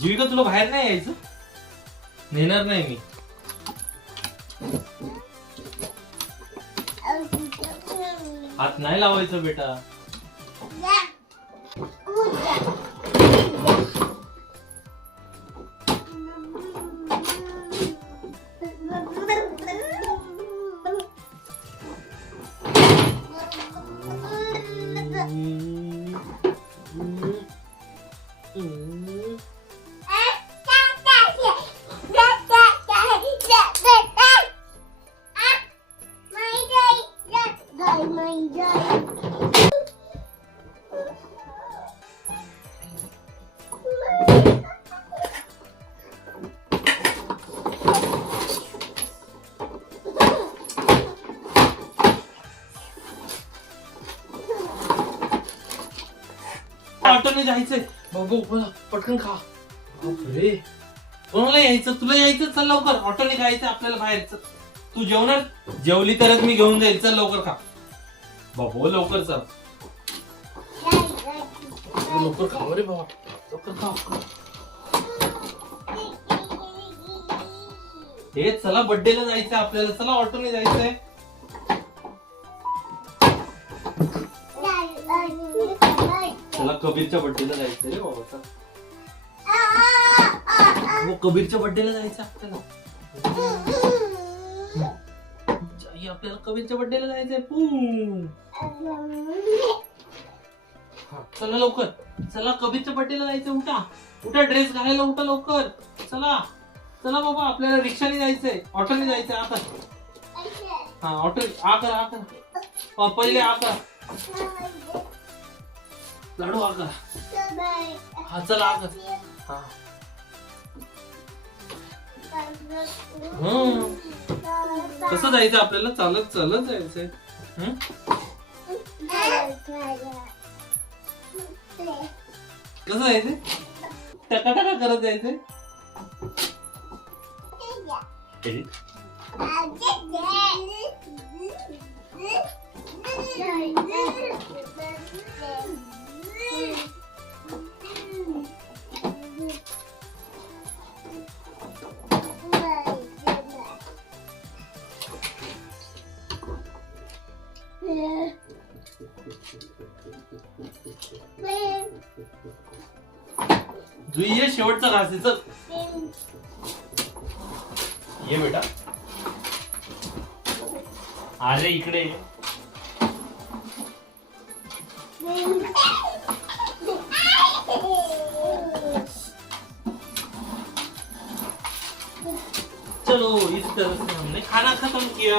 जीविका तुला बाहेर नाही यायचं? नेणार नाही मी. हात नाही लावायचं बेटा. ऑटोने जायचंय बाबू, पटकन खा. अरे कोणाला यायचं? तुला यायचं? चल लवकर, ऑटोने जायचं आपल्याला बाहेर. तू जेवणार? जेवली तरच मी घेऊन जाईल. चल लवकर खा बाबू, लवकर चल. लवकर खा रे बाबा, लवकर खा. हे चला, बर्थडेला जायचंय आपल्याला. चला ऑटोने जायचंय. चला कबीरच्या बर्थडेला जायचंय रे बाबा. चल कबीरच्या बर्थडेला जायचं आपल्याला. आपल्याला कबीरच्या बर्थडेला जायचंय. चला लवकर, चला कबीरच्या बर्थडेला जायचंय. उठा उठा, ड्रेस घालायला उठा लवकर. चला चला बाबा, आपल्याला रिक्षाने जायचंय, ऑटोने जायचंय. आता हा ऑटो आ करा पहिले आ करा. लाडू आ करा. हा चला आ कर. हा कसं जायचं आपल्याला? चालत चालत जायचंय. कसं जायचंय? टकाटका करत जायचंय. जुई ये, शेवटचा घास आहे. चल ये बेटा. अरे इकडे ये. चलो इस तरह से हमने खाना खत्म किया.